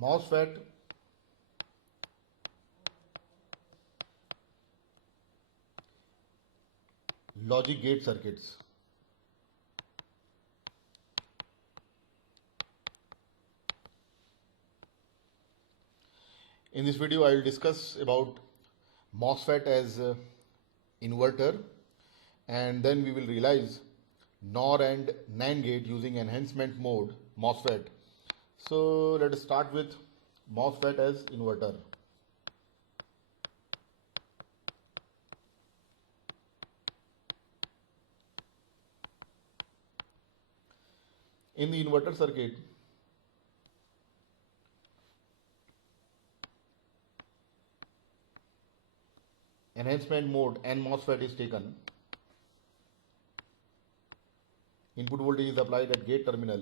MOSFET Logic Gate Circuits. In this video I will discuss about MOSFET as inverter, and then we will realize NOR and NAND gate using enhancement mode MOSFET. So let us start with MOSFET as inverter. In the inverter circuit, enhancement mode NMOSFET is taken. Input voltage is applied at gate terminal.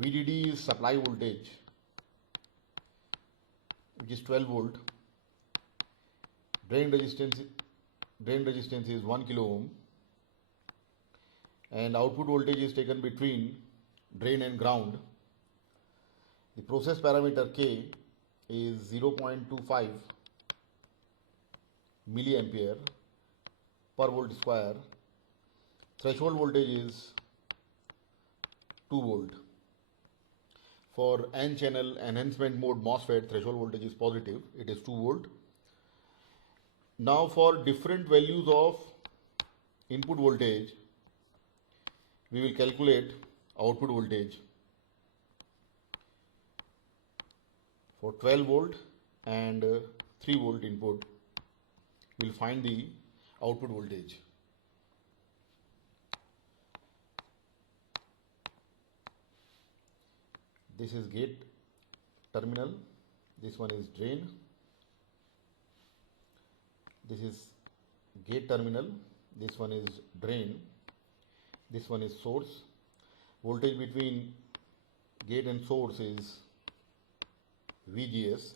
VDD is supply voltage, which is 12 volt. Drain resistance is 1 kilo ohm, and output voltage is taken between drain and ground. The process parameter K is 0.25 milliampere per volt square. Threshold voltage is 2 volt. For N channel enhancement mode MOSFET, threshold voltage is positive, it is 2 volt. Now for different values of input voltage, we will calculate output voltage. For 12 volt and 3 volt input, we will find the output voltage. This is gate terminal, this one is drain, this is gate terminal, this one is drain, this one is source. Voltage between gate and source is VGS.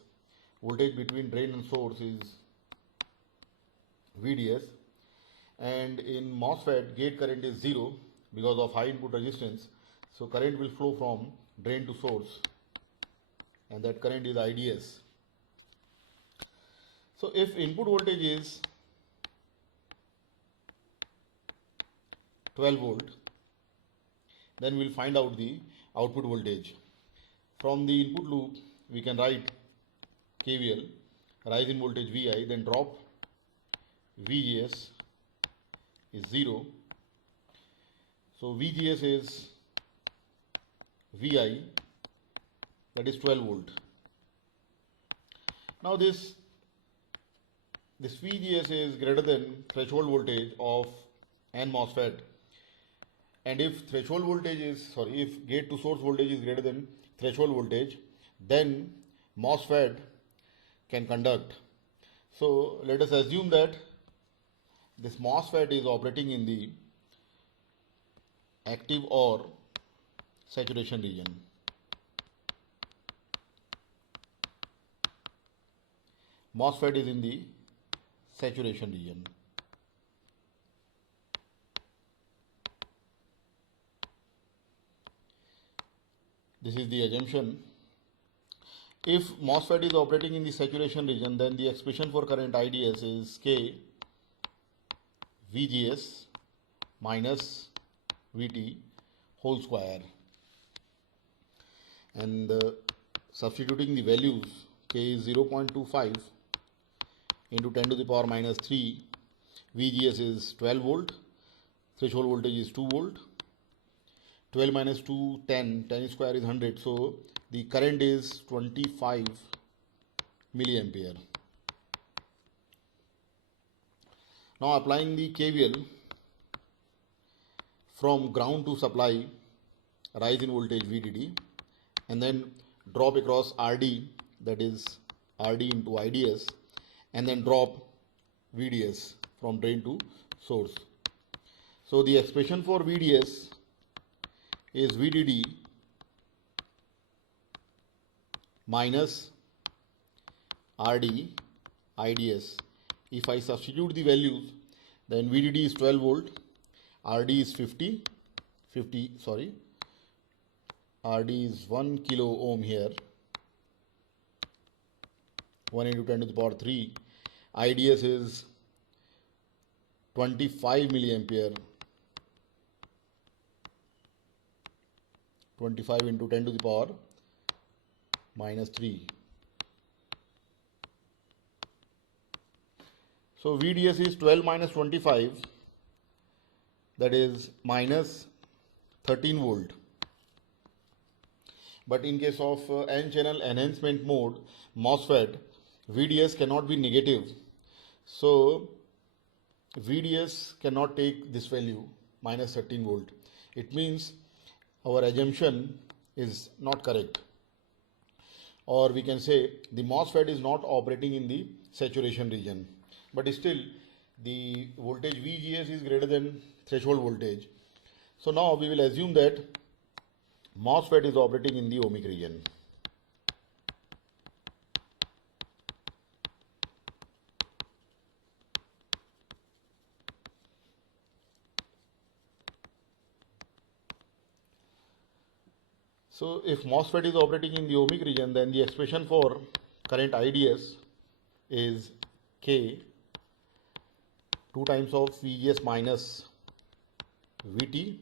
Voltage between drain and source is VDS. And in MOSFET, gate current is 0 because of high input resistance. So current will flow from drain to source, and that current is IDS. So if input voltage is 12 volt, then we will find out the output voltage. From the input loop, we can write KVL, rise in voltage VI, then drop VGS is 0. So VGS is VI, that is 12 volt. Now this VGS is greater than threshold voltage of NMOSFET, and if threshold voltage is if gate to source voltage is greater than threshold voltage, then MOSFET can conduct. So let us assume that this MOSFET is operating in the active or saturation region. MOSFET is in the saturation region. This is the assumption. If MOSFET is operating in the saturation region, then the expression for current IDS is K VGS minus VT whole square. And substituting the values, K is 0.25 into 10 to the power minus 3, VGS is 12 volt, threshold voltage is 2 volt, 12 minus 2, 10, 10 square is 100, so the current is 25 milliampere. Now applying the KVL from ground to supply, rise in voltage VDD, and then drop across RD, that is RD into IDS, and then drop VDS from drain to source. So the expression for VDS is VDD minus RD IDS. If I substitute the values, then VDD is 12 volt, RD is 50, RD is 1 kilo ohm here, 1 into 10 to the power 3. IDS is 25 milliampere. 25 into 10 to the power minus 3. So VDS is 12 minus 25, that is minus 13 volt. But in case of N-channel enhancement mode MOSFET, VDS cannot be negative. So VDS cannot take this value minus 13 volt. It means our assumption is not correct. Or we can say the MOSFET is not operating in the saturation region. But still the voltage VGS is greater than threshold voltage. So now we will assume that MOSFET is operating in the ohmic region. So if MOSFET is operating in the ohmic region, then the expression for current IDS is K 2 times of VGS minus VT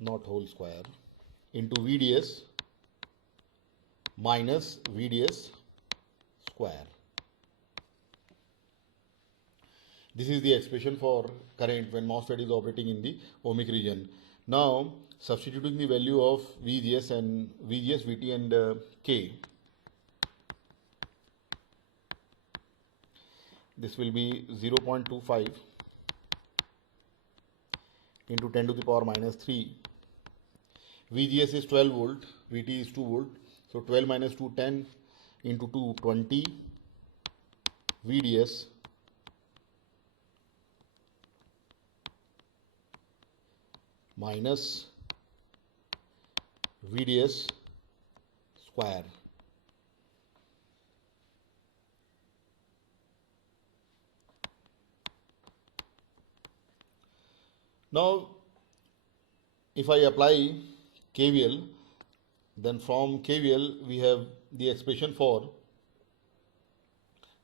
not whole square into VDS minus VDS square. This is the expression for current when MOSFET is operating in the ohmic region. Now substituting the value of VGS, VT and K, this will be 0.25 into 10 to the power minus 3. VGS is 12 volt, VT is 2 volt. So 12 minus 2, 10 into 2, 20. VDS minus VDS square. Now if I apply KVL, then from KVL we have the expression for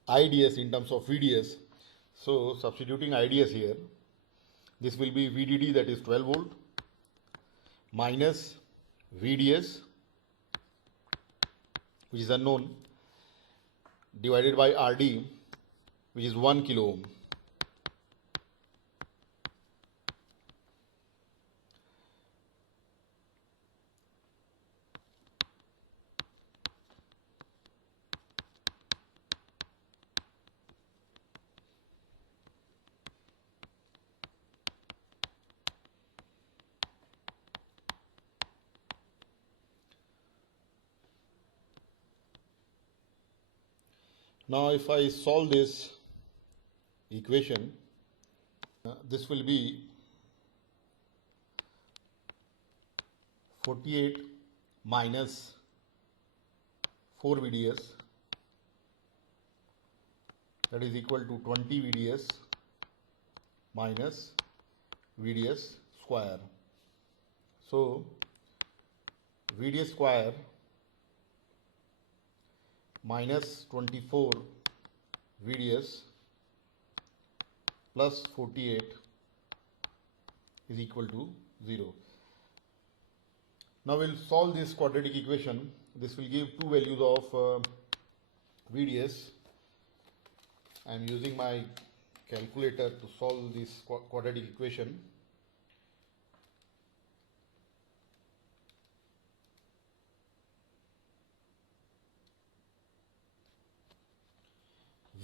IDS in terms of VDS. So substituting IDS here, this will be VDD, that is 12 volt, minus VDS, which is unknown, divided by RD, which is 1 kilo ohm. Now if I solve this equation, this will be 48 minus 4 VDS, that is equal to 20 VDS minus VDS square. So VDS square minus 24 VDS plus 48 is equal to 0. Now we'll solve this quadratic equation. This will give two values of VDS. I am using my calculator to solve this quadratic equation.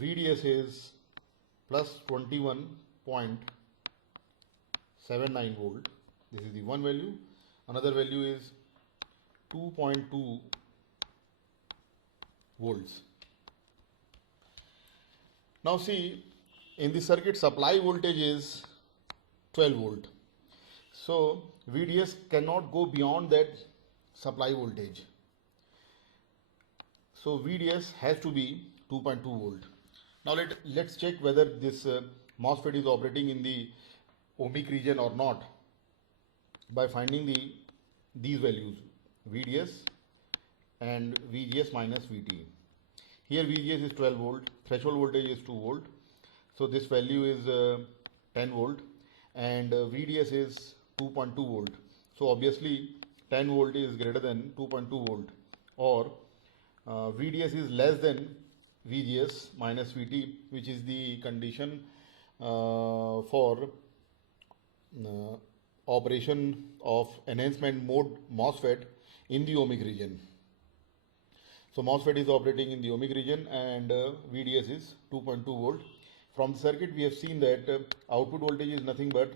VDS is plus 21.79 volt. This is the one value. Another value is 2.2 volts. Now see, in the circuit supply voltage is 12 volt. So VDS cannot go beyond that supply voltage. So VDS has to be 2.2 volt. Now let's check whether this MOSFET is operating in the ohmic region or not. by finding these values VDS and VGS minus VT. Here VGS is 12 volt, threshold voltage is 2 volt, so this value is 10 volt, and VDS is 2.2 volt. So obviously 10 volt is greater than 2.2 volt, or VDS is less than VGS minus VT, which is the condition for operation of enhancement mode MOSFET in the ohmic region. So MOSFET is operating in the ohmic region, and VDS is 2.2 volt. From the circuit we have seen that output voltage is nothing but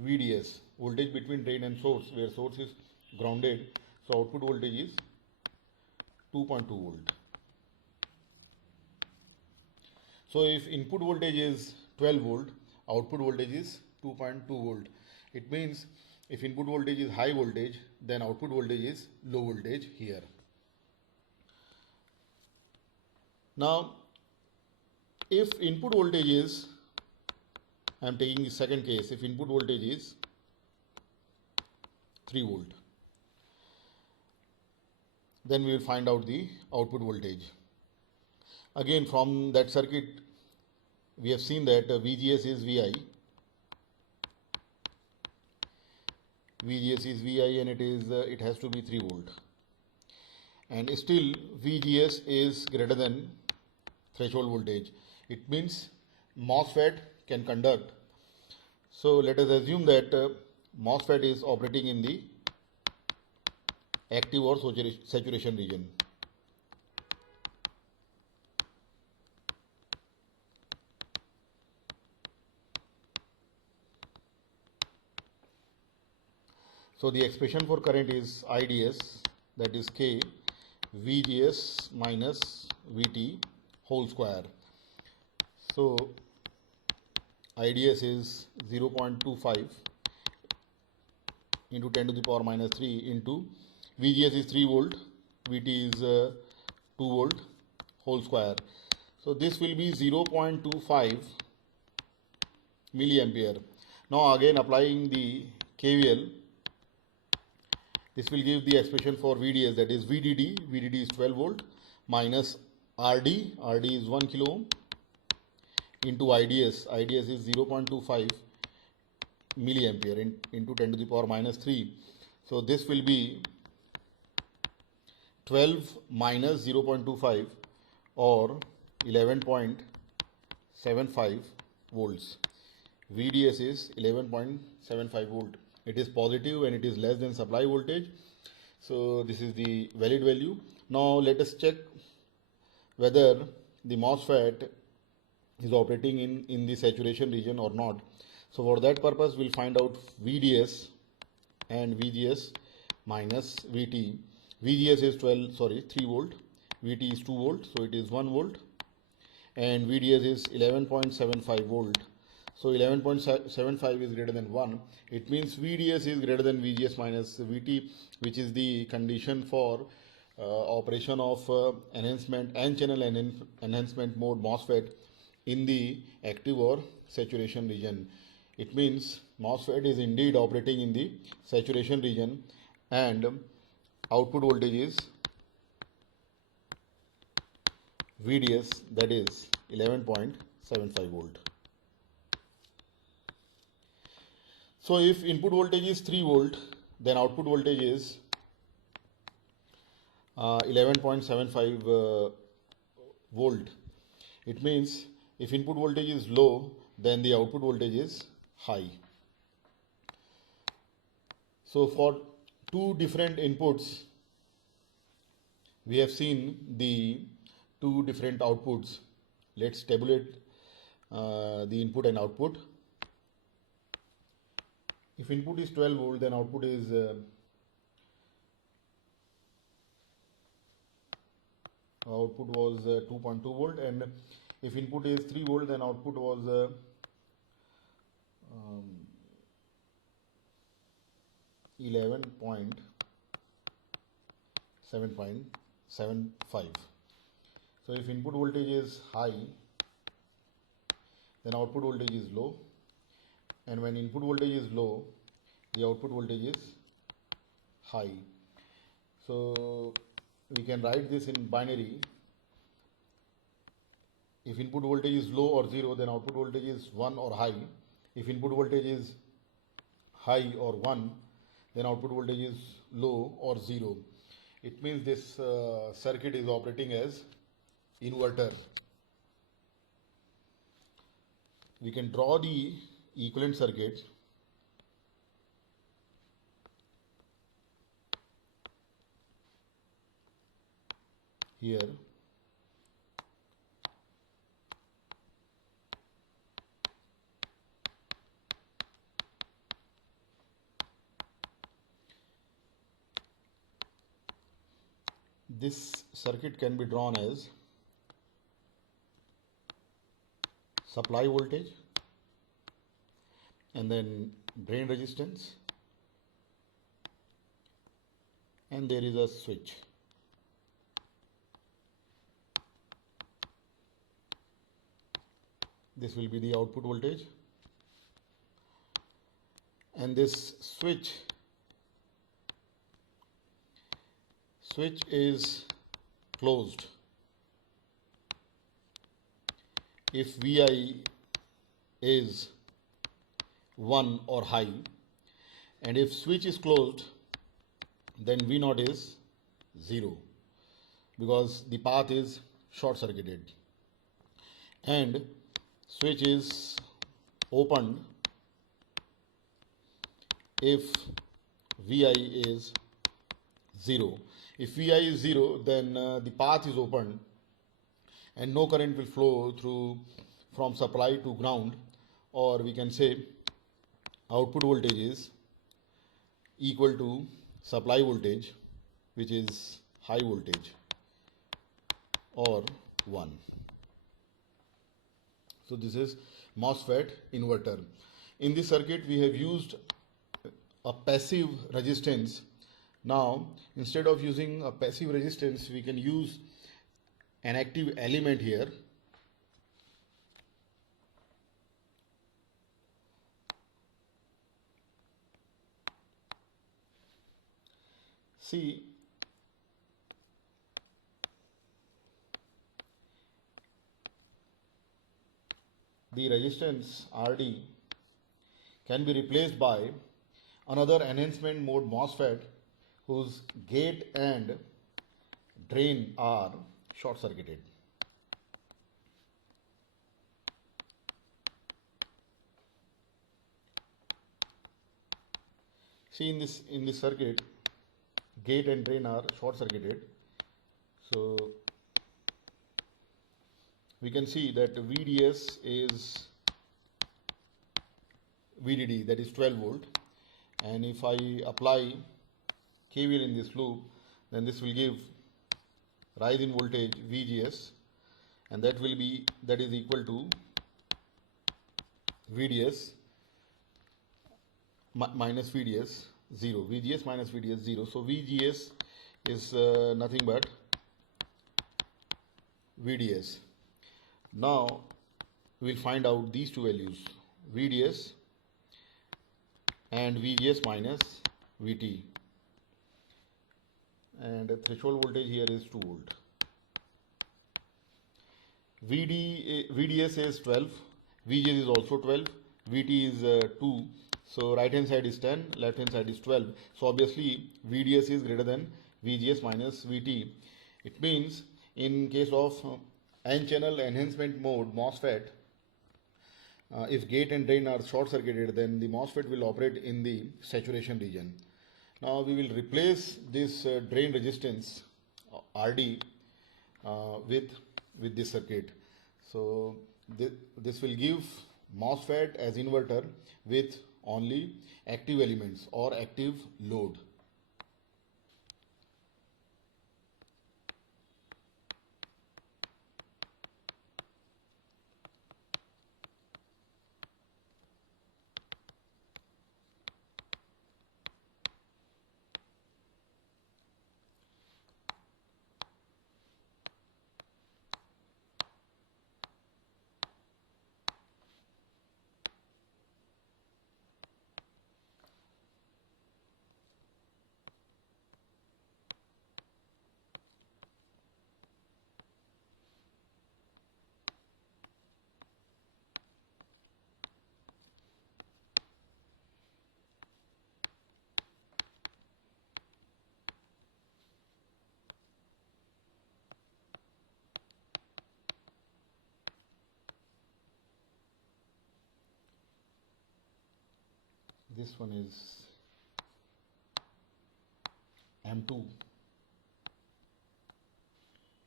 VDS, voltage between drain and source, where source is grounded. So output voltage is 2.2 volt. So if input voltage is 12 volt, output voltage is 2.2 volt. It means if input voltage is high voltage, then output voltage is low voltage here. Now, if input voltage is, I am taking the second case, if input voltage is 3 volt, then we will find out the output voltage. Again, from that circuit we have seen that VGS is VI, VGS is VI, and it has to be 3 volt, and still VGS is greater than threshold voltage. It means MOSFET can conduct. So let us assume that MOSFET is operating in the active or saturation region. So the expression for current is IDS, that is K VGS minus VT whole square. So IDS is 0.25 into 10 to the power minus 3 into VGS is 3 volt, VT is 2 volt whole square. So this will be 0.25 milliampere. Now again applying the KVL, this will give the expression for VDS, that is VDD, VDD is 12 volt minus RD, RD is 1 kilo ohm into IDS, IDS is 0.25 milliampere into 10 to the power minus 3. So this will be 12 minus 0.25 or 11.75 volts. VDS is 11.75 volt. It is positive and it is less than supply voltage. So this is the valid value. Now let us check whether the MOSFET is operating in the saturation region or not. So for that purpose we'll find out VDS and VGS minus VT. VGS is 3 volt, VT is 2 volt, so it is 1 volt, and VDS is 11.75 volt. So 11.75 is greater than 1. It means VDS is greater than VGS minus VT, which is the condition for operation of enhancement and channel enhancement mode MOSFET in the active or saturation region. It means MOSFET is indeed operating in the saturation region, and output voltage is VDS, that is 11.75 volt. So if input voltage is 3 volt, then output voltage is 11.75 volt. It means if input voltage is low, then the output voltage is high. So for two different inputs, we have seen the two different outputs. Let's tabulate the input and output. If input is 12 volt, then output is output was 2.2 volt, and if input is 3 volt, then output was 11.7.75. So if input voltage is high, then output voltage is low, and when input voltage is low, the output voltage is high. So we can write this in binary. If input voltage is low or 0, then output voltage is 1 or high. If input voltage is high or 1, then output voltage is low or 0. It means this circuit is operating as inverter. We can draw the equivalent circuit. Here. This circuit can be drawn as supply voltage and then drain resistance, and there is a switch. This will be the output voltage, and this switch is closed if Vi is 1 or high, and if switch is closed, then V0 is 0 because the path is short circuited, and switch is opened if Vi is 0. If Vi is 0, then the path is opened and no current will flow through from supply to ground, or we can say output voltage is equal to supply voltage, which is high voltage, or 1. So this is MOSFET inverter. In this circuit we have used a passive resistance. Now instead of using a passive resistance, we can use an active element here. See, the resistance RD can be replaced by another enhancement mode MOSFET whose gate and drain are short circuited. See, in this circuit, gate and drain are short circuited. So we can see that VDS is VDD, that is 12 volt, and if I apply KVL in this loop, then this will give rise in voltage VGS, and that is equal to VDS minus VDS 0. VGS minus VDS 0. So VGS is nothing but VDS. Now we will find out these two values, VDS and VGS minus VT, and the threshold voltage here is 2 volt. VDS is 12, VGS is also 12, VT is 2. So right hand side is 10, left hand side is 12. So obviously VDS is greater than VGS minus VT. It means in case of N-channel enhancement mode MOSFET, if gate and drain are short circuited, then the MOSFET will operate in the saturation region. Now we will replace this drain resistance RD with this circuit. So this will give MOSFET as inverter with only active elements or active load. this one is M2,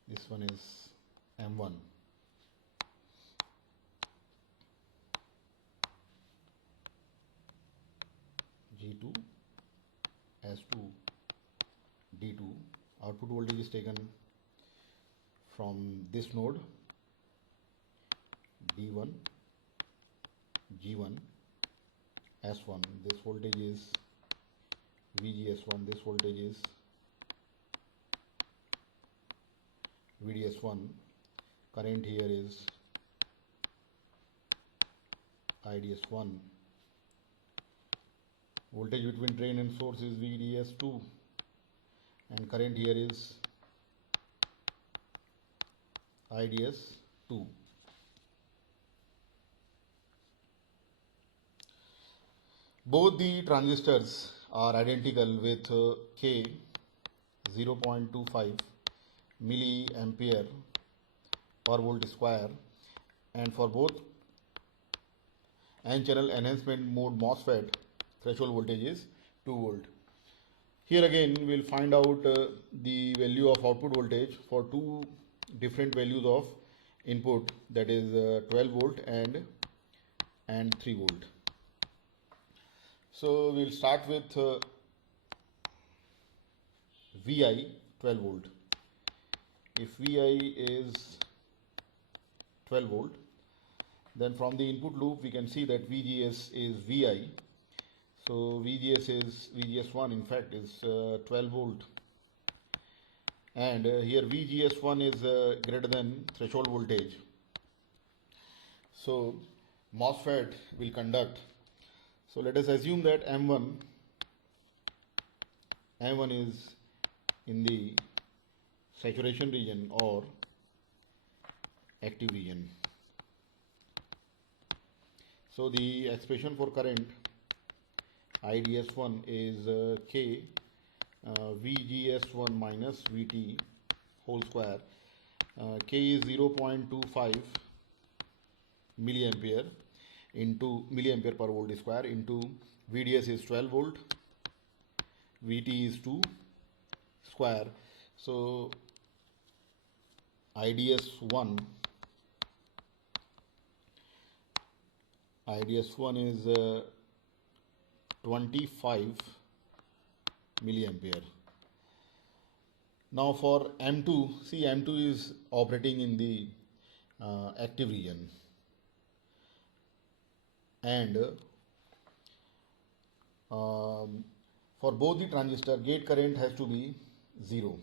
this one is M1. G2, S2, D2. Output voltage is taken from this node D1, G1, S1. This voltage is VGS1, this voltage is VDS1. Current here is IDS1. Voltage between drain and source is VDS2, and current here is IDS2. Both the transistors are identical with K 0.25 milliampere per volt square, and for both n-channel enhancement mode MOSFET, threshold voltage is 2 volt. Here again we will find out the value of output voltage for two different values of input, that is 12 volt and 3 volt. So we will start with VI 12 volt. If VI is 12 volt, then from the input loop we can see that VGS is VI. So VGS is VGS1, in fact is 12 volt, and here VGS1 is greater than threshold voltage. So MOSFET will conduct. So let us assume that M1 is in the saturation region or active region. So the expression for current IDS1 is K VGS1 minus VT whole square. K is 0.25 milliampere into milliampere per volt square into VDS is 12 volt, VT is 2 square. So IDS1 is 25 milliampere. Now for M2, see M2 is operating in the active region, and for both the transistor gate current has to be 0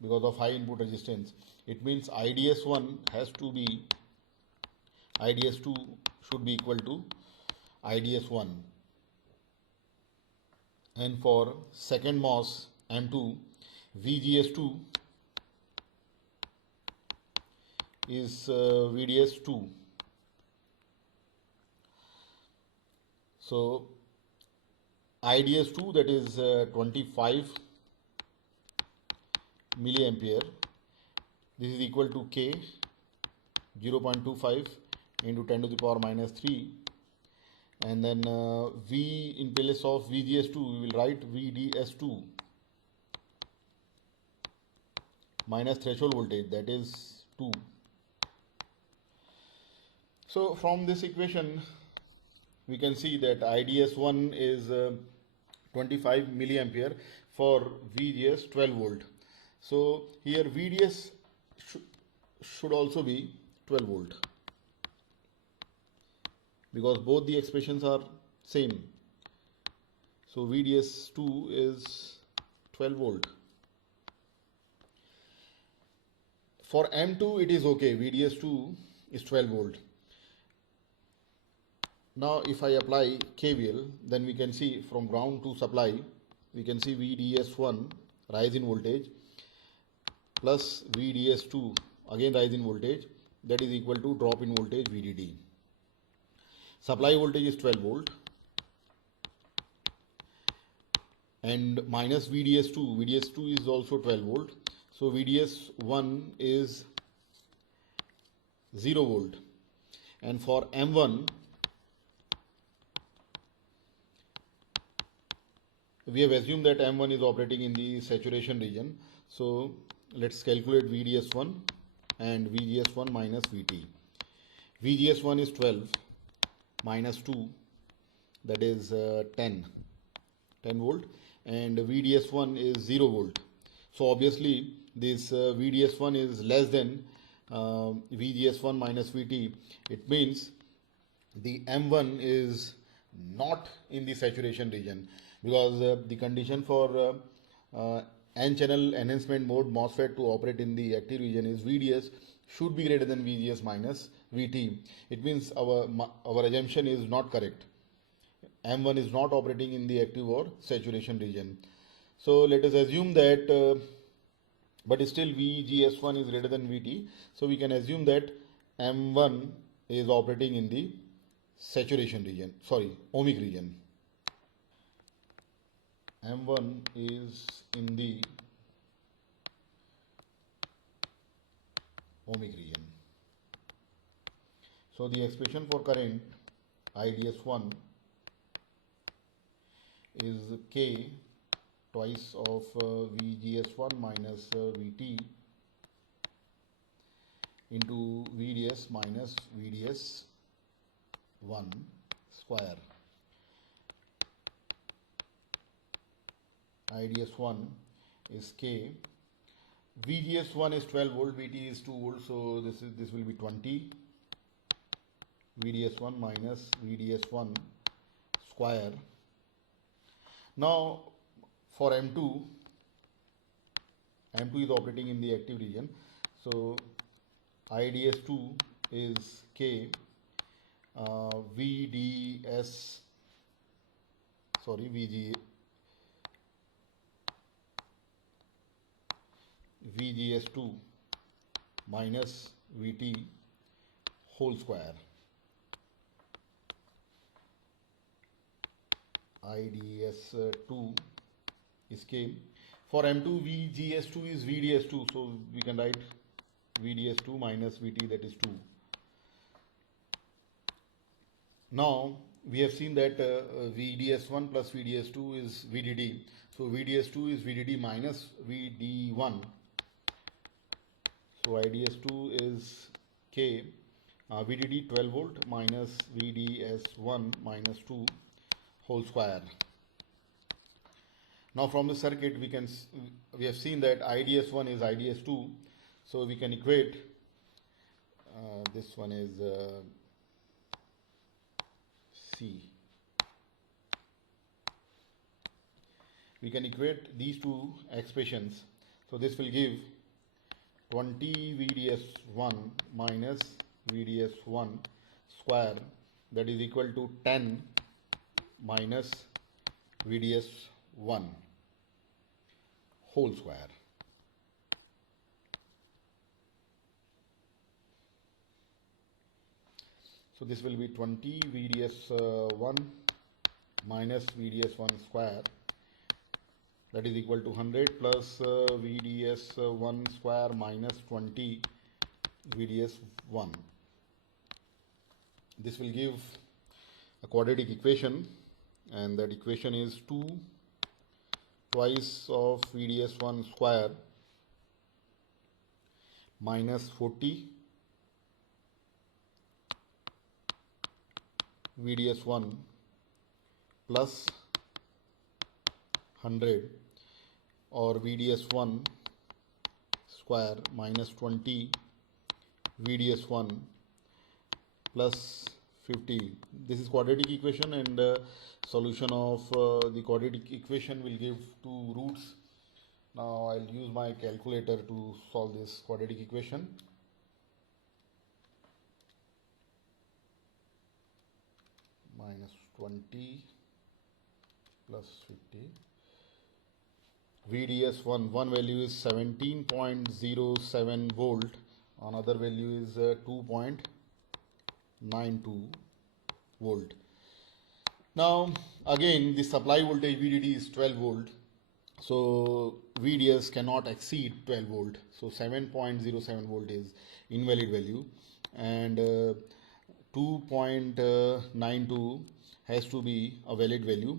because of high input resistance. It means IDS1 has to be, IDS2 should be equal to IDS1. And for second MOS M2, VGS2 is VDS2. So IDS2, that is 25 milliampere, this is equal to K 0.25 into 10 to the power minus 3, and then V in place of VGS2 we will write VDS2 minus threshold voltage, that is 2. So from this equation we can see that IDS1 is 25 milliampere for VGS 12 volt. So here VDS should also be 12 volt because both the expressions are same. So VDS2 is 12 volt. For M2 it is okay, VDS2 is 12 volt. Now if I apply KVL, then we can see from ground to supply, we can see VDS1 rise in voltage plus VDS2 again rise in voltage, that is equal to drop in voltage VDD. Supply voltage is 12 volt and minus VDS2, VDS2 is also 12 volt. So VDS1 is 0 volt, and for M1 we have assumed that M1 is operating in the saturation region. So let's calculate VDS1 and VGS1 minus VT. VGS1 is 12 minus 2, that is 10 volt, and VDS1 is 0 volt. So obviously this VDS1 is less than VGS1 minus VT. It means the M1 is not in the saturation region, because the condition for N-channel enhancement mode MOSFET to operate in the active region is VDS should be greater than VGS minus VT. It means our assumption is not correct. M1 is not operating in the active or saturation region. So let us assume that, but still VGS1 is greater than VT. So we can assume that M1 is operating in the saturation region, ohmic region. M1 is in the ohmic region. So the expression for current IDS1 is K twice of VGS1 minus VT into VDS minus VDS1 square. IDS1 is K. VGS1 is 12 volt, VT is 2 volt, so this will be 20 VDS1 minus VDS1 square. Now for M2 is operating in the active region, so IDS2 is K VGS2 minus VT whole square. IDS2 is K. For M2, VGS2 is VDS2, so we can write VDS2 minus VT, that is 2. Now we have seen that VDS1 plus VDS2 is VDD. So VDS2 is VDD minus VD1. So IDS2 is K VDD 12 volt minus VDS1 minus 2 whole square. Now from the circuit we have seen that IDS1 is IDS2, so we can equate this one is C. We can equate these two expressions, so this will give 20 VDS1 minus VDS1 square, that is equal to 10 minus VDS1 whole square. So this will be 20 VDS1 minus VDS1 square, that is equal to 100 plus VDS1 square minus 20 VDS1. This will give a quadratic equation, and that equation is 2 twice of VDS1 square minus 40 VDS1 plus 100, or VDS1 square minus 20 VDS1 plus 50. This is quadratic equation, and solution of the quadratic equation will give two roots. Now I'll use my calculator to solve this quadratic equation. Minus 20 plus 50. VDS1, one value is 17.07 volt, another value is 2.92 volt. Now again, the supply voltage VDD is 12 volt, so VDS cannot exceed 12 volt, so 7.07 volt is invalid value, and 2.92 has to be a valid value.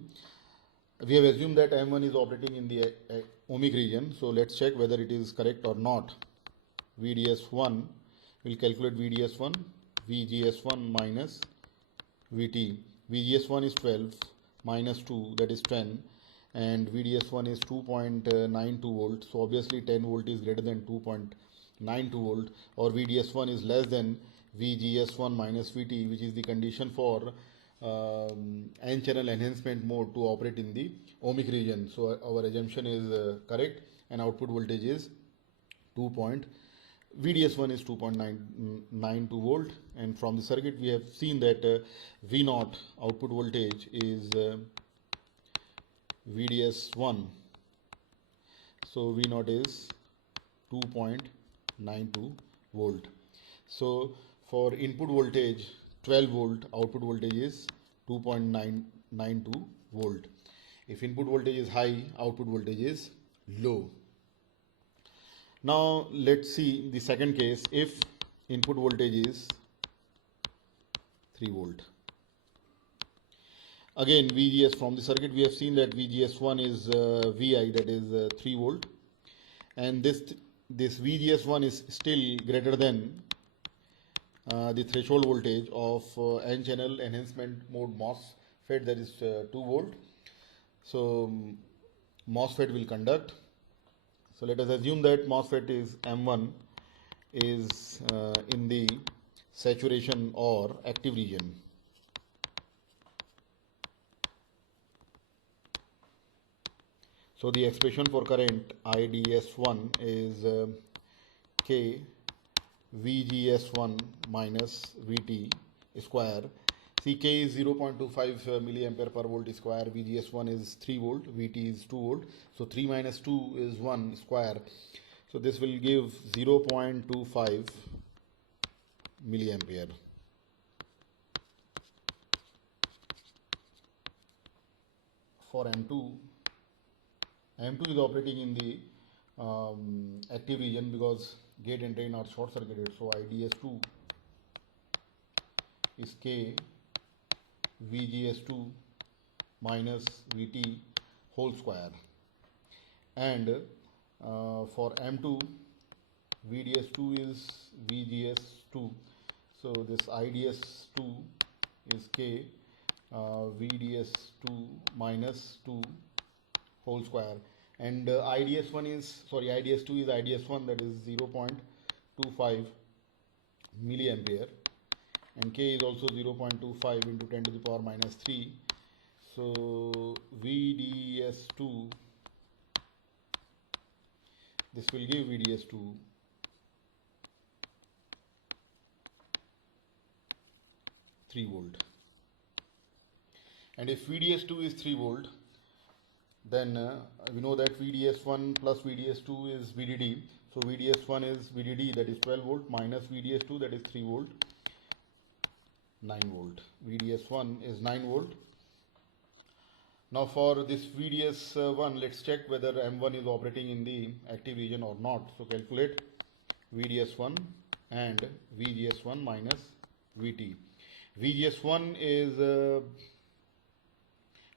we have assumed that M1 is operating in the ohmic region, so let's check whether it is correct or not. VDS1, we'll calculate VDS1, VGS1 minus VT. VGS1 is 12 minus 2, that is 10, and VDS1 is 2.92 volt, so obviously 10 volt is greater than 2.92 volt, or VDS1 is less than VGS1 minus VT, which is the condition for n-channel enhancement mode to operate in the ohmic region. So our assumption is correct, and output voltage is VDS1 is 2.92 volt, and from the circuit we have seen that V0 output voltage is VDS1, so V0 is 2.92 volt. So for input voltage 12 volt, output voltage is 2.992 volt. If input voltage is high, output voltage is low. Now let's see the second case. If input voltage is 3 volt, again VGS, from the circuit we have seen that VGS1 is VI, that is 3 volt, and this VGS1 is still greater than the threshold voltage of n-channel enhancement mode MOSFET, that is 2 volt. So MOSFET will conduct. So let us assume that MOSFET is M1 is in the saturation or active region. So the expression for current IDS1 is K VGS1 minus VT square. See, K is 0.25 milliampere per volt square, VGS1 is 3 volt, VT is 2 volt, so 3 minus 2 is 1 square, so this will give 0.25 milliampere. For M2 is operating in the active region because gate and drain are short circuited, so IDS2 is K VGS2 minus VT whole square, and for M2 VDS2 is VGS2, so this IDS2 is K VDS2 minus 2 whole square, and IDS2 is IDS1, that is 0.25 milliampere, and K is also 0.25 into 10 to the power minus 3, so VDS2, this will give VDS2 3 volt, and if VDS2 is 3 volt, then we know that VDS1 plus VDS2 is VDD, so VDS1 is VDD, that is 12 volt, minus VDS2, that is 3 volt, 9 volt. VDS1 is 9 volt. Now for this VDS1, let's check whether M1 is operating in the active region or not. So calculate VDS1 and VGS1 minus VT. VGS1 is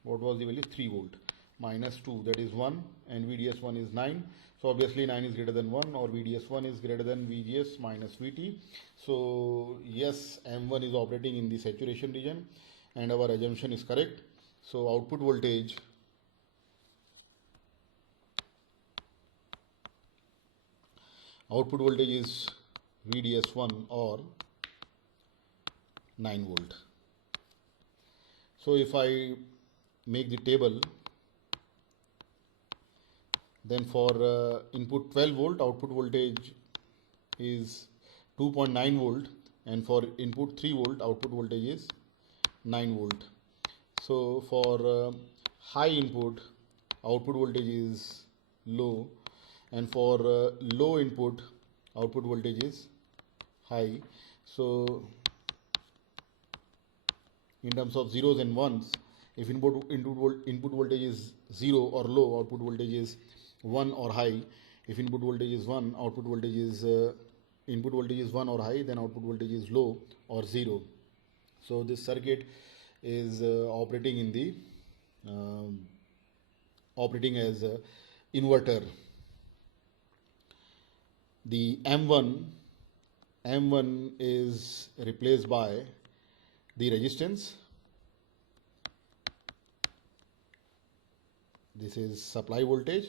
what was the value? 3 volt. Minus 2, that is 1, and VDS1 is 9, so obviously 9 is greater than 1, or VDS1 is greater than VGS minus VT. So yes, M1 is operating in the saturation region, and our assumption is correct. So output voltage is VDS1 or 9 volt. So if I make the table, then for input 12 volt, output voltage is 2.9 volt, and for input 3 volt, output voltage is 9 volt. So for high input, output voltage is low, and for low input, output voltage is high. So in terms of zeros and ones, if input voltage is 0 or low, output voltage is 1 or high. If input voltage is 1, output voltage is 1 or high, then output voltage is low or 0. So this circuit is operating in the operating as a inverter. The M1 is replaced by the resistance. This is supply voltage,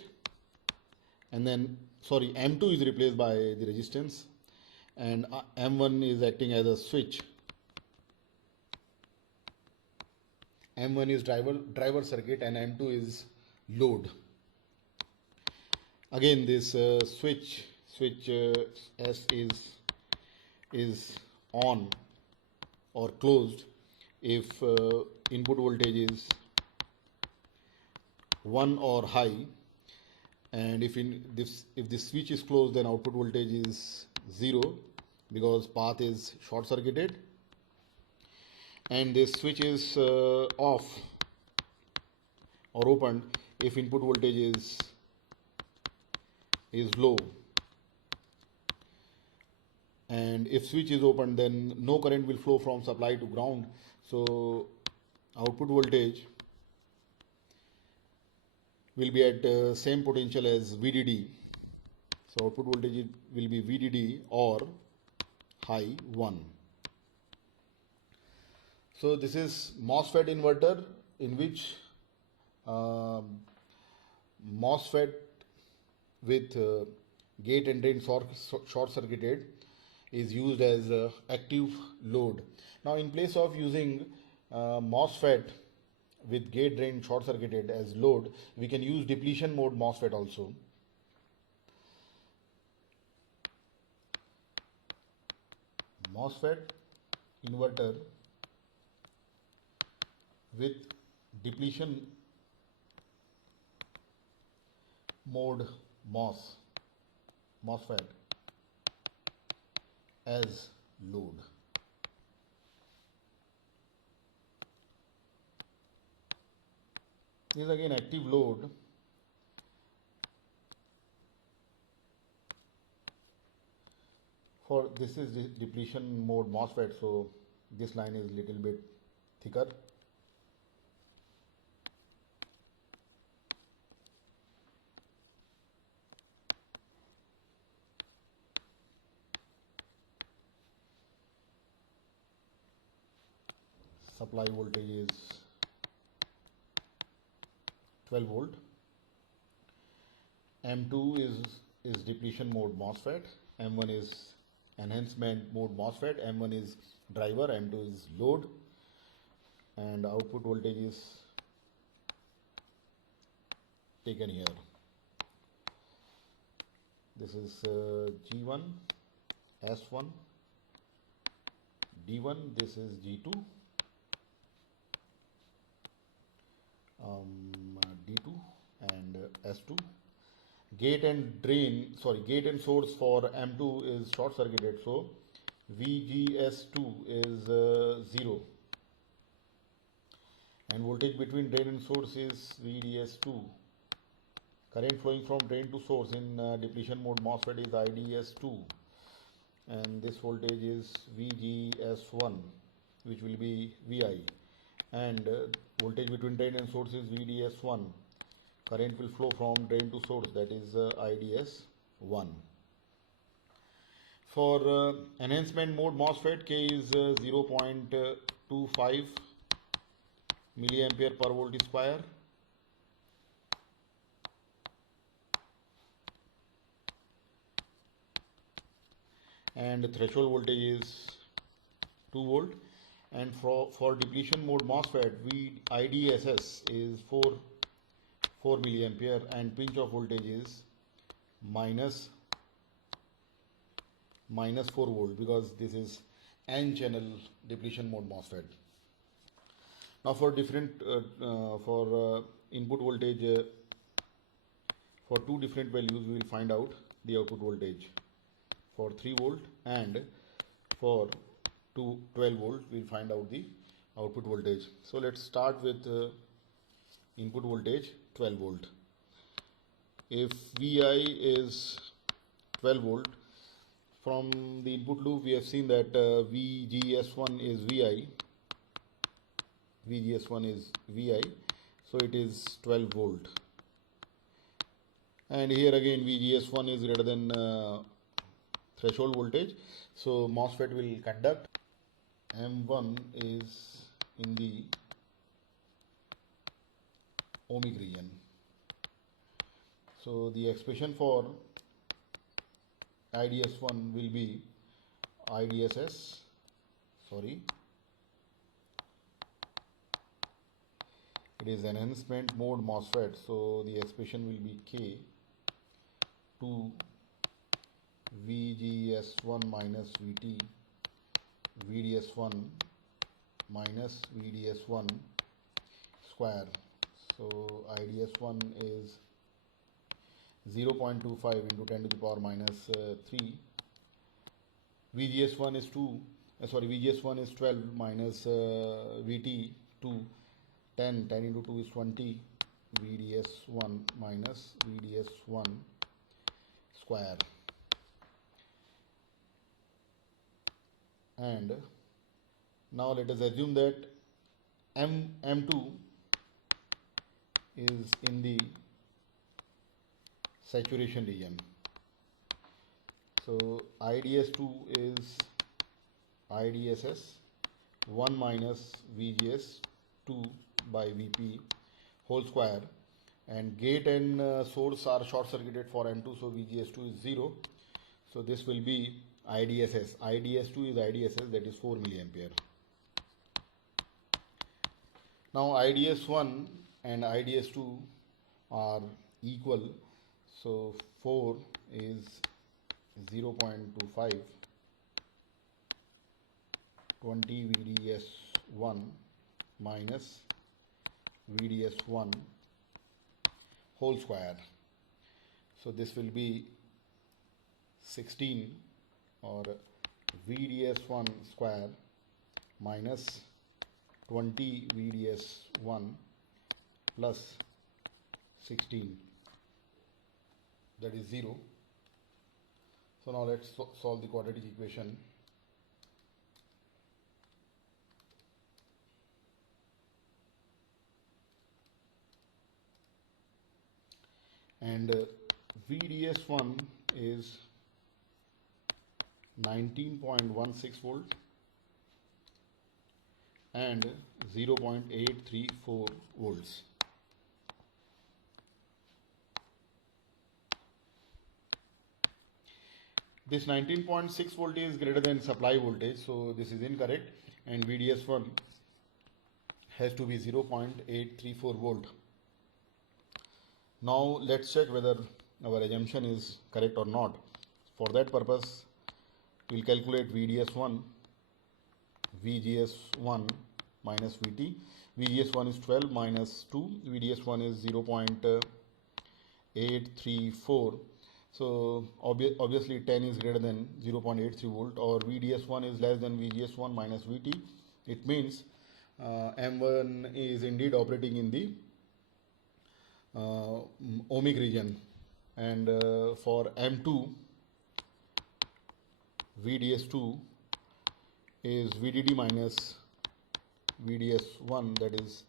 and then M2 is replaced by the resistance, and M1 is acting as a switch. M1 is driver circuit and M2 is load. Again, this switch S is on or closed if input voltage is 1 or high, and if this switch is closed, then output voltage is 0 because path is short circuited, and this switch is off or opened if input voltage is low, and if switch is open, then no current will flow from supply to ground, so output voltage will be at same potential as VDD. So output voltage will be VDD or high 1. So this is MOSFET inverter, in which MOSFET with gate and drain short circuited is used as active load. Now, in place of using MOSFET with gate drain short circuited as load, we can use depletion mode MOSFET also. MOSFET inverter with depletion mode MOSFET as load. This is again active load. For this is the depletion mode MOSFET, so this line is little bit thicker. Supply voltage is 12 volt. M2 is depletion mode MOSFET. M1 is enhancement mode MOSFET. M1 is driver. M2 is load. And output voltage is taken here. This is G1, S1, D1. This is G2. D2 and S2. Gate and source for M2 is short circuited, so VGS2 is 0, and voltage between drain and source is VDS2. Current flowing from drain to source in depletion mode MOSFET is IDS2, and this voltage is VGS1, which will be VI, and voltage between drain and source is VDS1. Current will flow from drain to source, that is IDS1. For enhancement mode MOSFET, K is 0.25 milliampere per volt square. And threshold voltage is 2 volt. And for depletion mode MOSFET, IDSS is 4 milliampere, and pinch of voltage is minus 4 volt, because this is N channel depletion mode MOSFET. Now for different input voltage, for two different values we will find out the output voltage. For 3 volt and for 12 volt we will find out the output voltage. So let's start with input voltage 12 volt. If Vi is 12 volt, from the input loop we have seen that VGS1 is Vi, VGS1 is Vi, so it is 12 volt. and here again VGS1 is greater than threshold voltage, so MOSFET will conduct. M1 is in the ohmic region. So the expression for IDS1 will be IDSS, it is enhancement mode MOSFET, so the expression will be K 2 VGS1 minus VT VDS1 minus VDS1 square. So IDS1 is 0.25 into 10 to the power minus 3. VGS1 is VGS1 is 12 minus VT 2. 10 into 2 is 20. VDS1 minus VDS1 square. And now let us assume that M2 is in the saturation region. So IDS2 is IDSS 1 minus VGS2 by VP whole square, and gate and source are short circuited for M2, so VGS2 is 0. So this will be IDSS. IDS2 is IDSS, that is 4 milliampere. Now IDS1 and IDS2 are equal, so 4 is 0.25, 20 VDS1 minus VDS1 whole square. So this will be 16, or VDS1 square minus 20 VDS1 plus 16, that is 0. So now let's solve the quadratic equation. And VDS1 is 19.16 volt and 0.834 volts. This 19.6 volt is greater than supply voltage, so this is incorrect, and VDS1 has to be 0.834 volt. Now let's check whether our assumption is correct or not. For that purpose, we'll calculate VDS1, VGS1 minus VT. VGS1 is 12 minus 2, VDS1 is 0.834. So obviously 10 is greater than 0.83 volt, or VDS1 is less than VGS1 minus VT. It means M1 is indeed operating in the ohmic region, and for M2, VDS2 is VDD minus VDS1, that is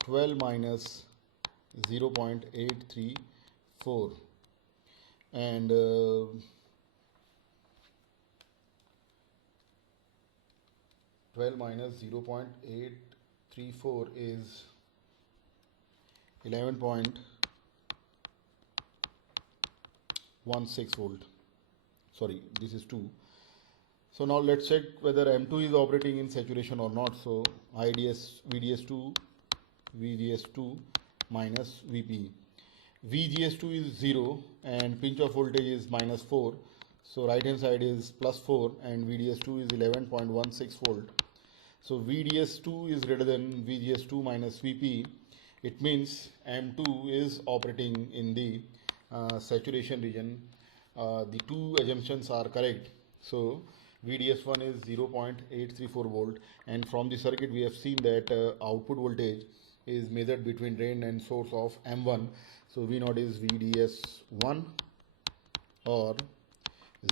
12 minus 0.834, and 12 minus 0.834 is 11.16 volt. Sorry, this is 2. So now let's check whether M2 is operating in saturation or not. So VDS2 VGS2 minus VP. VGS2 is 0 and pinch off voltage is minus 4. So right hand side is plus 4 and VDS2 is 11.16 volt. So VDS2 is greater than VGS2 minus VP. It means M2 is operating in the saturation region. The two assumptions are correct. So VDS1 is 0.834 volt, and from the circuit we have seen that output voltage is measured between drain and source of M1. So V0 is VDS1 or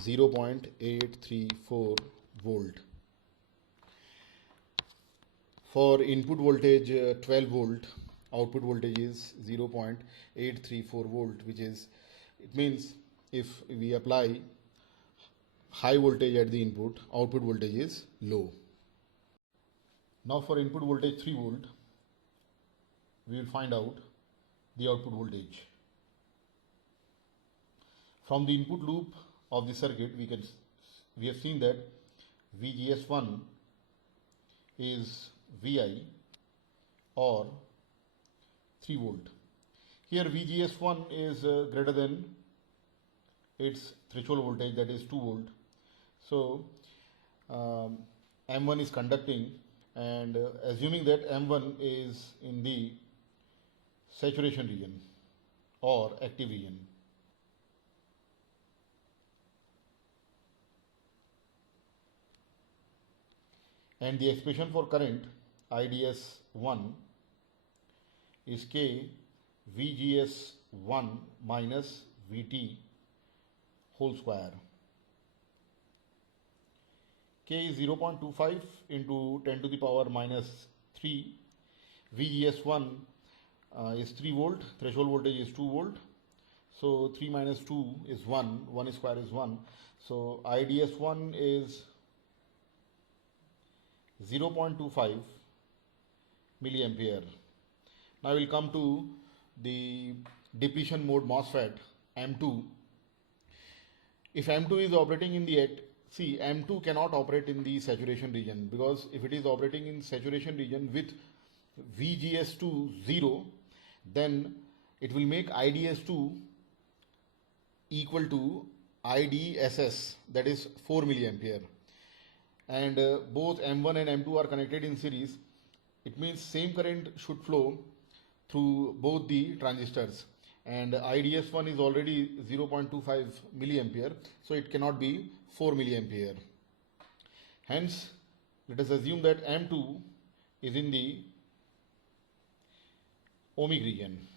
0.834 volt. For input voltage 12 volt, output voltage is 0.834 volt, which is It means if we apply high voltage at the input, output voltage is low. Now for input voltage 3 volt, we will find out the output voltage. From the input loop of the circuit, we have seen that VGS1 is Vi or 3 volt. Here VGS1 is greater than its threshold voltage, that is 2 volt. So M1 is conducting, and assuming that M1 is in the saturation region or active region, and the expression for current IDS1 is K VGS1 minus VT whole square. K is 0.25 into 10 to the power minus 3. VGS1 is 3 volt, threshold voltage is 2 volt. So 3 minus 2 is 1, 1 square is 1. So IDS1 is 0.25 milliampere. Now we will come to the depletion mode MOSFET M2. If M2 is operating in the M2 cannot operate in the saturation region, because if it is operating in saturation region with VGS2 0, then it will make IDS2 equal to IDSS, that is 4 milliampere. And both M1 and M2 are connected in series. It means same current should flow through both the transistors, and IDS1 is already 0.25 milliampere, so it cannot be 4 milliampere. Hence, let us assume that M2 is in the ohmic region.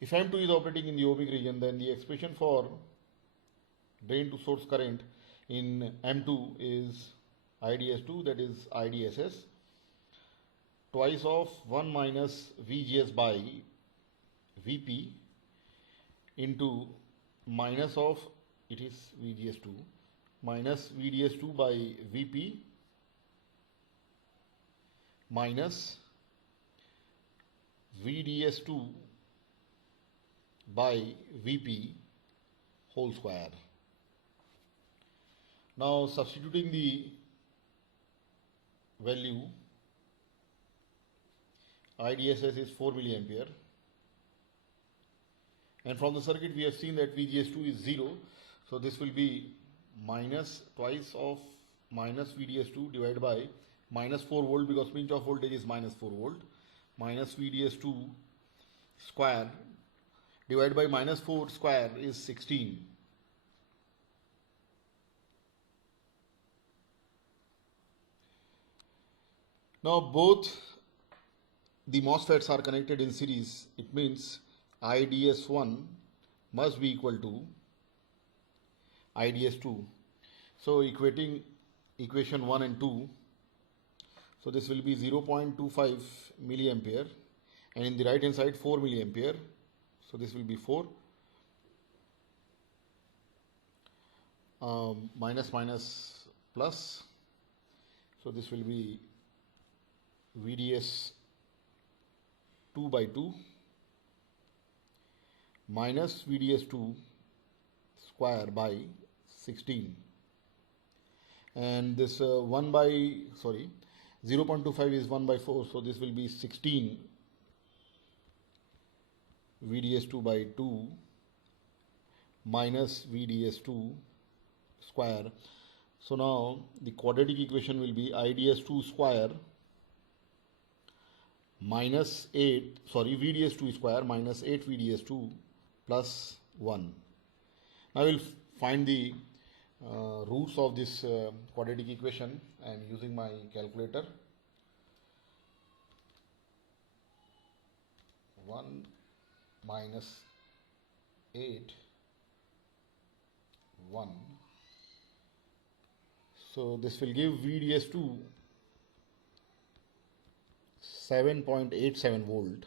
If M2 is operating in the ohmic region, then the expression for drain to source current in M2 is IDS2, that is IDSS, twice of 1 minus VGS by VP into minus of, it is VGS2, minus VDS2 by VP minus VDS2 by Vp whole square. Now substituting the value, IDSS is 4 milliampere, and from the circuit we have seen that VGS2 is 0, so this will be minus twice of minus VDS2 divided by minus 4 volt, because pinch off voltage is minus 4 volt, minus VDS2 square divided by minus 4 square is 16. Now both the MOSFETs are connected in series. It means IDS1 must be equal to IDS2. So equating equation 1 and 2, so this will be 0.25 milliampere, and in the right hand side 4 milliampere. So this will be 4 minus minus plus. So this will be VDS 2 by 2 minus VDS2 square by 16, and this 0.25 is 1 by 4, so this will be 16 VDS2 by 2 minus VDS2 square. So now the quadratic equation will be IDS2 square minus VDS2 square minus 8 VDS2 plus 1. Now we will find the roots of this quadratic equation. I am using my calculator. 1 minus 8, 1. So this will give VDS2 7.87 volt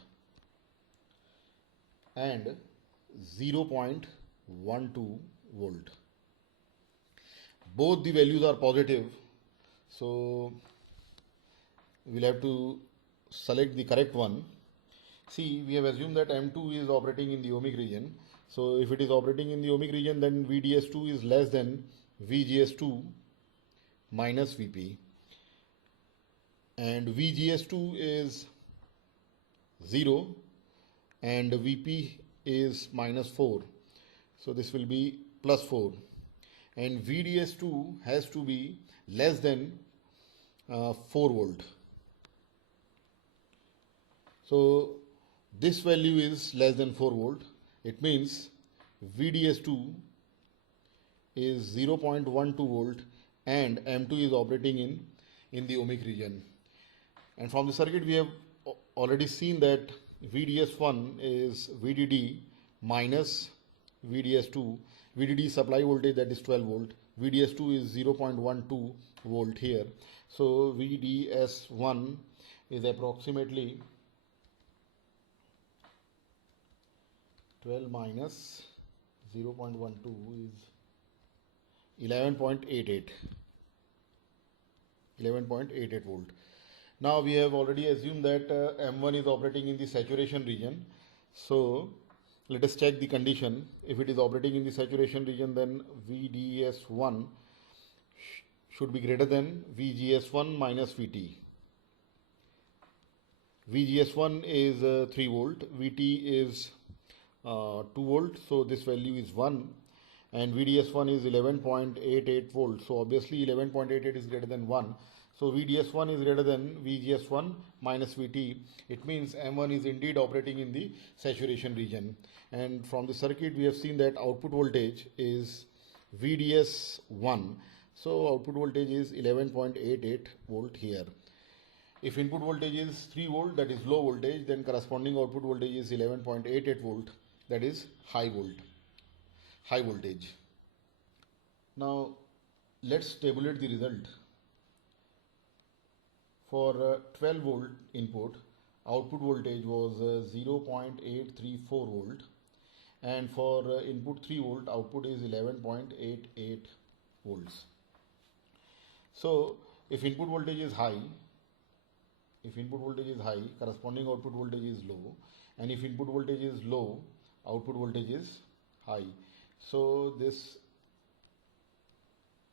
and 0.12 volt. Both the values are positive, so we'll have to select the correct one. See, we have assumed that M2 is operating in the ohmic region. So if it is operating in the ohmic region, then VDS2 is less than VGS2 minus VP. And VGS2 is 0 and VP is minus 4. So this will be plus 4. And VDS2 has to be less than 4 volt. So this value is less than 4 volt. It means VDS2 is 0.12 volt and M2 is operating in the ohmic region. And from the circuit we have already seen that VDS1 is VDD minus VDS2. VDD supply voltage, that is 12 volt. VDS2 is 0.12 volt here. So VDS1 is approximately 12 minus 0.12 is 11.88 volt. Now we have already assumed that M1 is operating in the saturation region. So let us check the condition. If it is operating in the saturation region, then VDS1 should be greater than VGS1 minus VT. VGS1 is 3 volt, VT is 2 volt, so this value is 1, and VDS1 is 11.88 volt, so obviously 11.88 is greater than 1. So VDS1 is greater than VGS1 minus VT. It means M1 is indeed operating in the saturation region. And from the circuit we have seen that output voltage is VDS1. So output voltage is 11.88 volt here. If input voltage is 3 volt, that is low voltage, then corresponding output voltage is 11.88 volt, that is high voltage. Now let's tabulate the result. For 12 volt input, output voltage was 0.834 volt, and for input 3 volt, output is 11.88 volts. So if input voltage is high, corresponding output voltage is low, and if input voltage is low, output voltage is high. So this,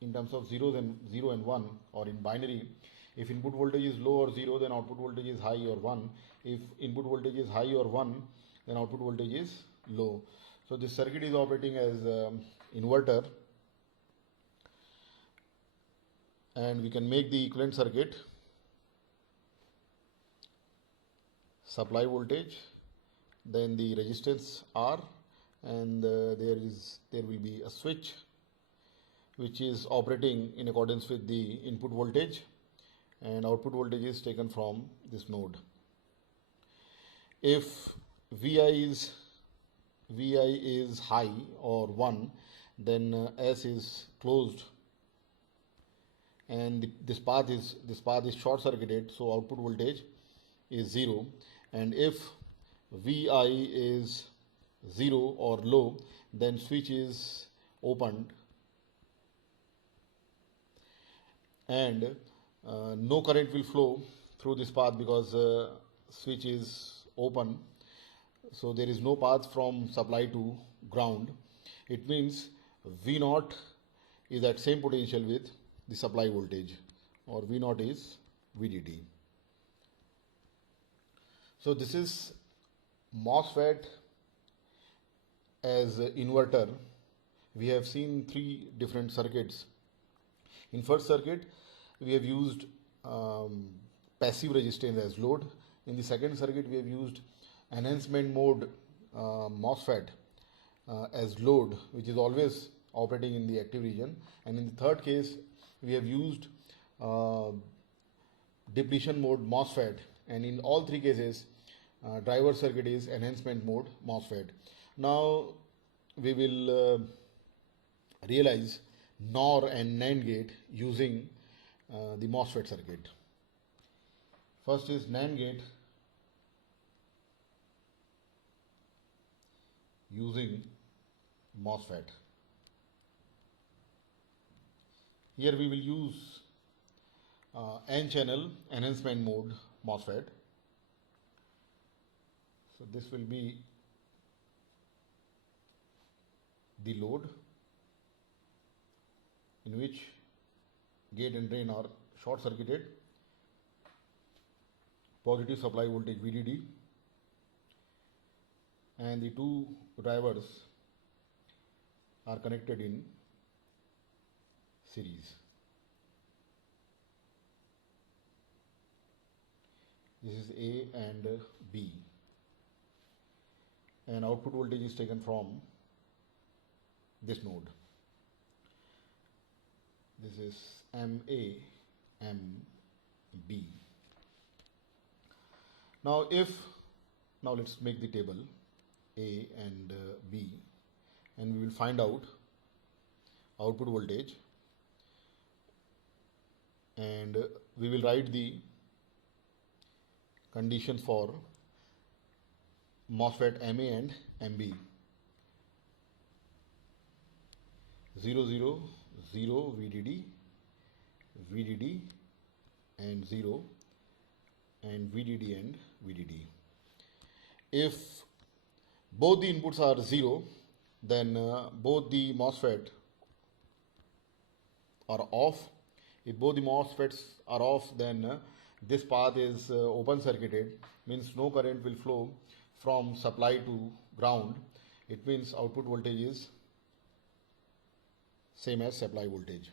in terms of 0 and 1, or in binary, if input voltage is low or 0, then output voltage is high or 1. If input voltage is high or 1, then output voltage is low. So this circuit is operating as inverter, and we can make the equivalent circuit. Supply voltage, then the resistance R, and there will be a switch which is operating in accordance with the input voltage, and output voltage is taken from this node. If Vi is high or 1, then S is closed, and this path is short circuited, so output voltage is 0. And if Vi is 0 or low, then switch is opened, and no current will flow through this path because switch is open, so there is no path from supply to ground. It means V0 is at same potential with the supply voltage, or V0 is VDD. So this is MOSFET as inverter. We have seen 3 different circuits. In first circuit, we have used passive resistance as load. In the second circuit, we have used enhancement mode MOSFET as load, which is always operating in the active region. And in the third case, we have used depletion mode MOSFET, and in all 3 cases driver circuit is enhancement mode MOSFET. Now we will realize NOR and NAND gate using the MOSFET circuit. First is NAND gate using MOSFET. Here we will use N-channel enhancement mode MOSFET. So this will be the load in which gate and drain are short circuited, positive supply voltage VDD, and the two drivers are connected in series. This is A and B, and output voltage is taken from this node. This is MA, MB. Now let's make the table A and B, and we will find out output voltage, and we will write the conditions for MOSFET MA and MB. 0, 0, 0 VDD, VDD and 0, and VDD and VDD. If both the inputs are 0, then both the MOSFET are off. If both the MOSFETs are off, then this path is open circuited, means no current will flow from supply to ground. It means output voltage is same as supply voltage.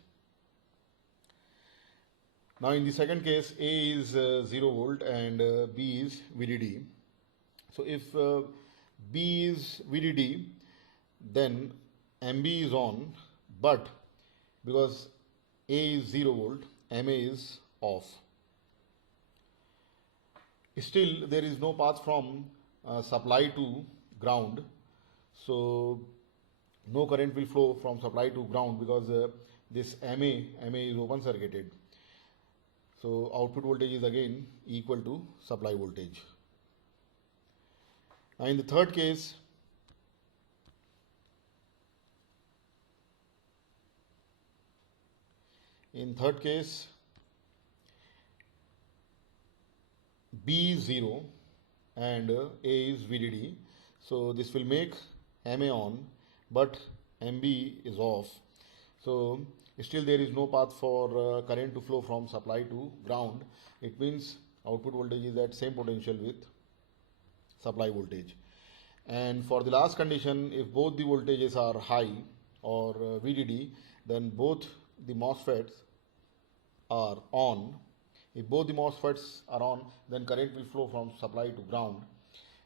Now in the second case, A is 0 volt and B is VDD. So if B is VDD, then MB is on, but because A is 0 volt, MA is off. Still there is no path from supply to ground, so no current will flow from supply to ground because this MA is open circuited. So output voltage is again equal to supply voltage. Now in the third case, B is 0 and A is VDD. So this will make MA on, but MB is off. So still there is no path for current to flow from supply to ground. It means output voltage is at same potential with supply voltage. And for the last condition, if both the voltages are high or VDD, then both the MOSFETs are on. If both the MOSFETs are on, then current will flow from supply to ground,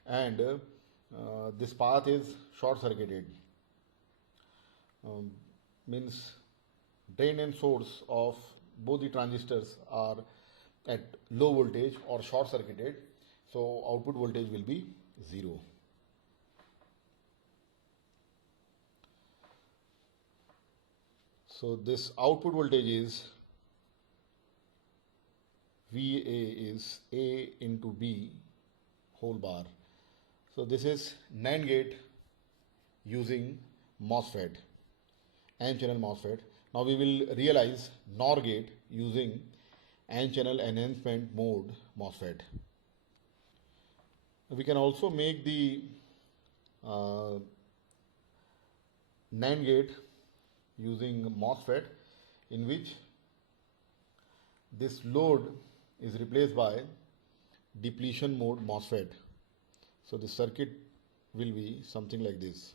and this path is short circuited. Means drain and source of both the transistors are at low voltage or short circuited, so output voltage will be 0. So this output voltage is VA is A into B whole bar. So this is NAND gate using MOSFET, N-channel MOSFET. Now we will realize NOR gate using N-channel enhancement mode MOSFET. We can also make the NAND gate using MOSFET, in which this load is replaced by depletion mode MOSFET. So the circuit will be something like this.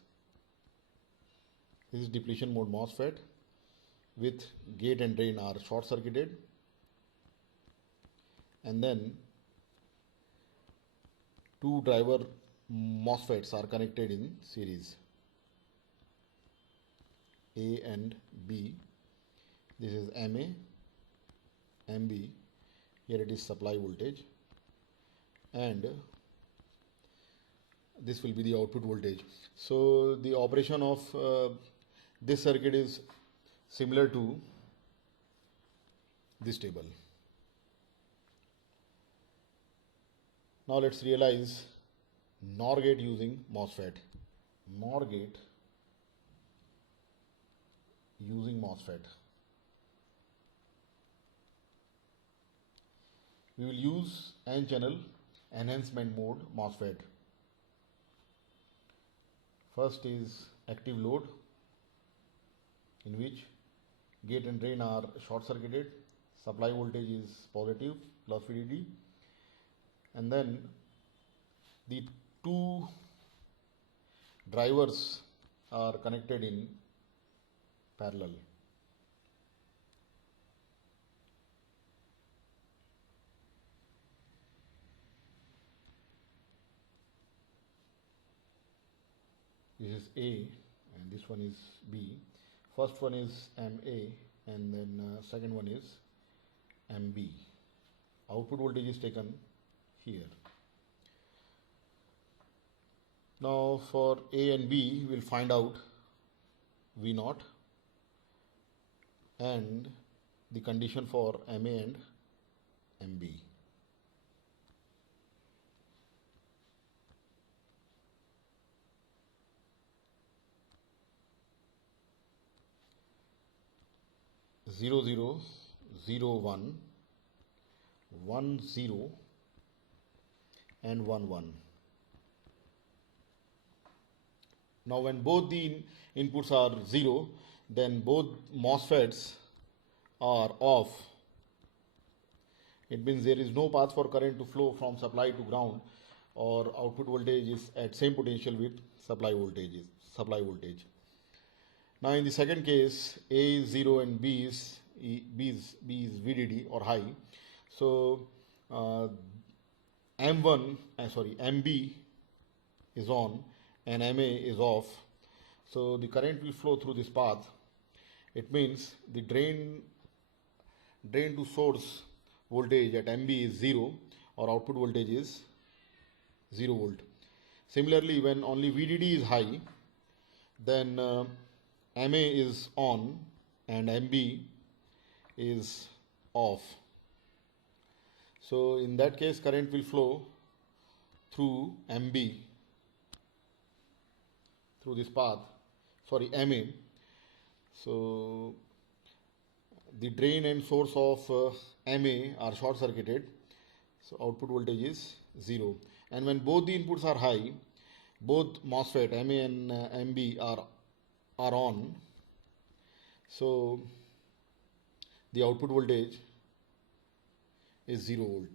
This is depletion mode MOSFET with gate and drain are short circuited, and then two driver MOSFETs are connected in series, A and B. This is MA, MB. Here it is supply voltage, and this will be the output voltage. So the operation of this circuit is similar to this table. Now let's realize NOR gate using MOSFET. NOR gate using MOSFET. We will use N channel enhancement mode MOSFET. First is active load, in which gate and drain are short circuited, supply voltage is positive plus VDD, and then the two drivers are connected in parallel. This is A and this one is B. First one is MA and then second one is MB. Output voltage is taken here. Now for A and B, we'll find out V0 and the condition for MA and MB. Zero zero zero 1 0 and 1 1. Now when both the inputs are 0, then both MOSFETs are off. It means there is no path for current to flow from supply to ground, or output voltage is at same potential with supply voltage. Now in the second case, A is 0 and B is VDD or high. So MB is on and MA is off. So the current will flow through this path. It means the drain to source voltage at MB is 0 or output voltage is 0 volt. Similarly, when only VDD is high, then MA is on and MB is off. So in that case, current will flow through MB, through this path, MA. So the drain and source of MA are short circuited, so output voltage is 0. And when both the inputs are high, both MOSFET MA and MB are on, so the output voltage is 0 volt.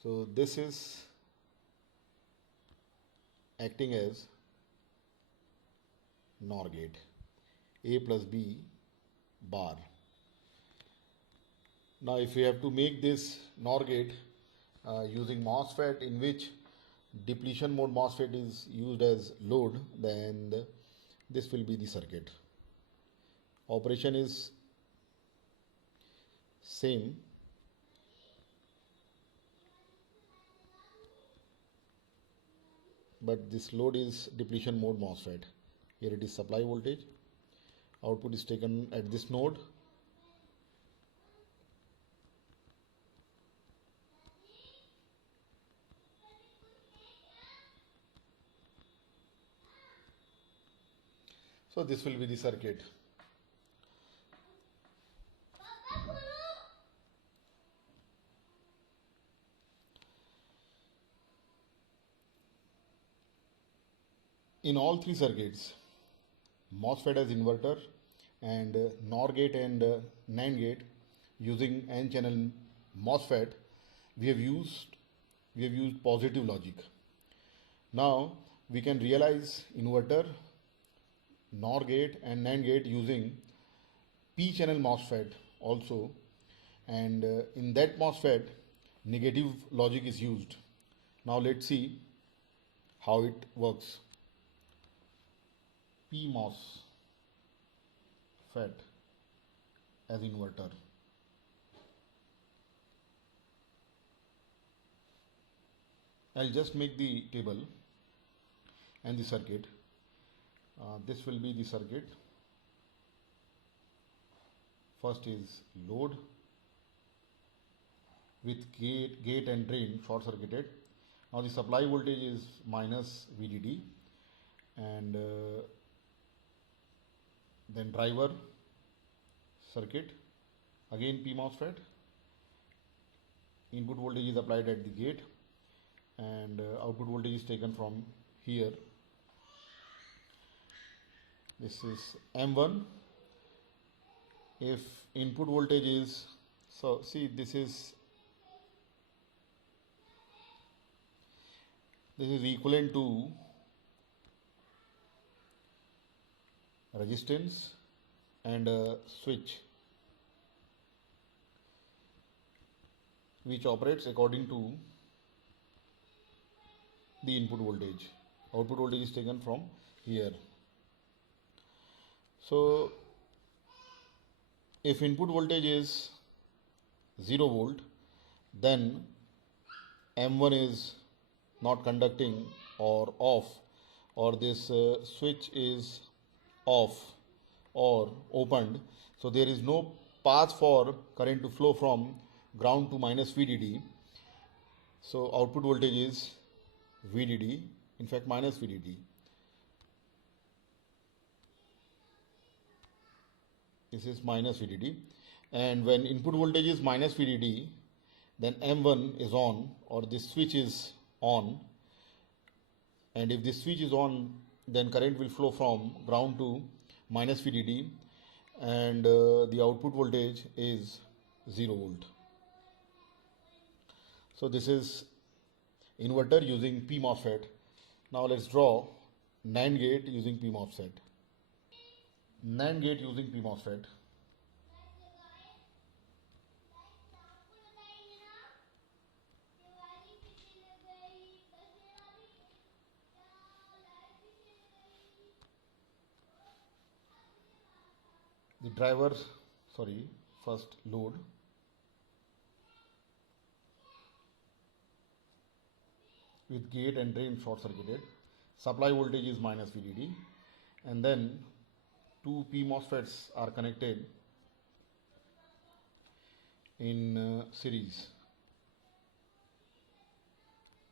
So this is acting as NOR gate, A plus B bar. Now if we have to make this NOR gate using MOSFET, in which depletion mode MOSFET is used as load, then this will be the circuit. Operation is same. But this load is depletion mode MOSFET. Here it is supply voltage. Output is taken at this node. So this will be the circuit. In all three circuits, MOSFET as inverter and NOR gate and NAND gate using N channel MOSFET, we have used positive logic. Now we can realize inverter, NOR gate and NAND gate using P channel MOSFET also, and in that MOSFET negative logic is used. Now let's see how it works. PMOSFET as inverter. I'll just make the table and the circuit. This will be the circuit. First is load with gate and drain short circuited. Now the supply voltage is minus VDD, and then driver circuit, again PMOSFET. Input voltage is applied at the gate, and output voltage is taken from here. This is M1. If input voltage is, so see, this is equivalent to resistance and a switch which operates according to the input voltage. Output voltage is taken from here. So if input voltage is 0 volt, then M1 is not conducting or off, or this switch is off or opened, so there is no path for current to flow from ground to minus VDD. So output voltage is VDD, in fact minus VDD. This is minus VDD, and when input voltage is minus VDD, then M1 is on, or this switch is on, and if this switch is on, then current will flow from ground to minus VDD, and the output voltage is 0 volt. So this is inverter using PMOSFET. Now let's draw NAND gate using PMOSFET. NAND gate using PMOSFET. The driver, first load. With gate and drain short circuited. Supply voltage is minus VDD, and then two PMOSFETs are connected in series.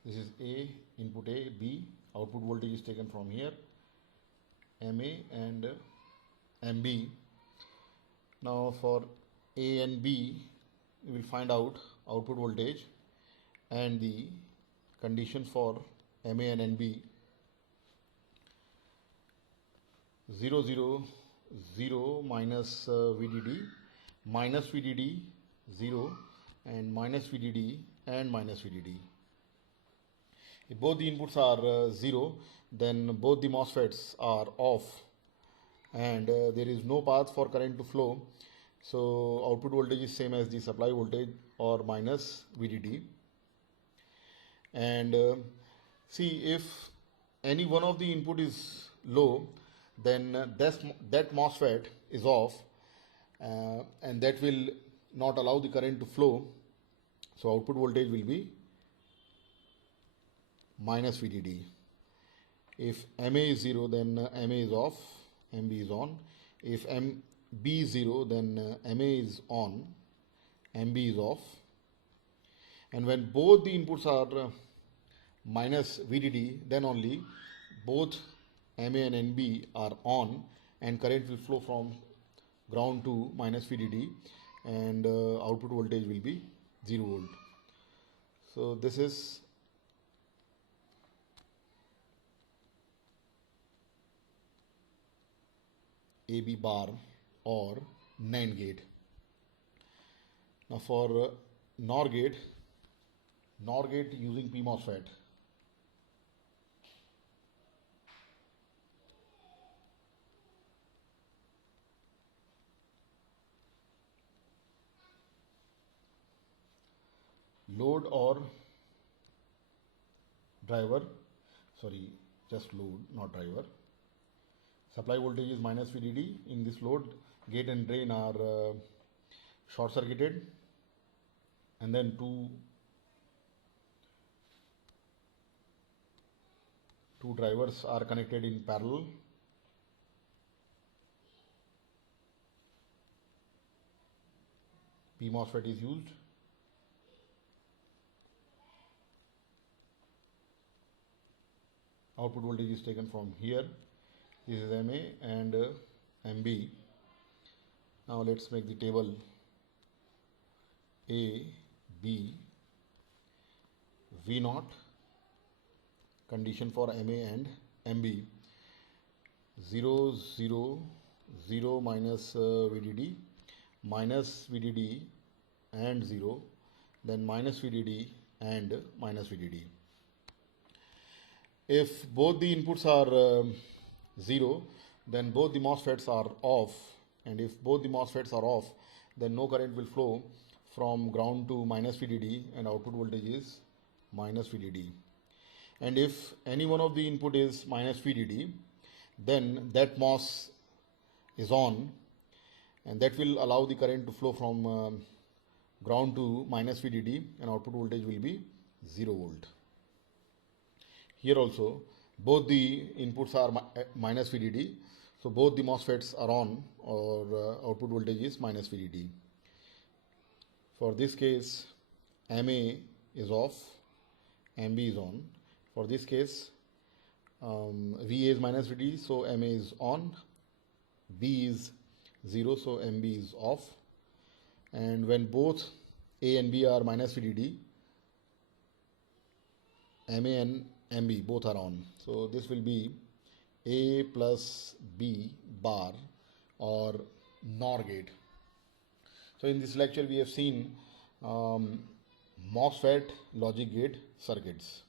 This is A, input A, B, output voltage is taken from here, MA and MB. Now for A and B, we will find out output voltage and the conditions for MA and NB. 0, 0, 0 minus VDD, minus VDD 0, and minus VDD and minus VDD. If both the inputs are 0, then both the MOSFETs are off, and there is no path for current to flow. So output voltage is same as the supply voltage, or minus VDD. And see, if any one of the input is low, then that MOSFET is off, and that will not allow the current to flow. So output voltage will be minus VDD. If MA is 0, then MA is off, MB is on. If MB is 0, then MA is on, MB is off. And when both the inputs are minus VDD, then only both MA and NB are on, and current will flow from ground to minus VDD, and output voltage will be 0 volt. So this is AB bar or NAND gate. Now for NOR gate using PMOSFET. Load or driver, just load, not driver. Supply voltage is minus VDD. In this load, gate and drain are short circuited, and then two drivers are connected in parallel. PMOSFET is used. output voltage is taken from here. This is MA and MB. Now let's make the table. A, B, V naught, condition for MA and MB, 0, 0, 0 minus VDD, minus VDD and 0, then minus VDD and minus VDD. If both the inputs are 0, then both the MOSFETs are off, and if both the MOSFETs are off, then no current will flow from ground to minus VDD, and output voltage is minus VDD. And if any one of the input is minus VDD, then that MOS is on, and that will allow the current to flow from ground to minus VDD, and output voltage will be 0 volt. Here also both the inputs are minus VDD, so both the MOSFETs are on, or output voltage is minus VDD. For this case, MA is off, MB is on. For this case, VA is minus VDD, so MA is on, B is 0, so MB is off. And when both A and B are minus VDD, MA and MB both are on. So this will be A plus B bar, or NOR gate. So in this lecture we have seen MOSFET Logic Gate Circuits.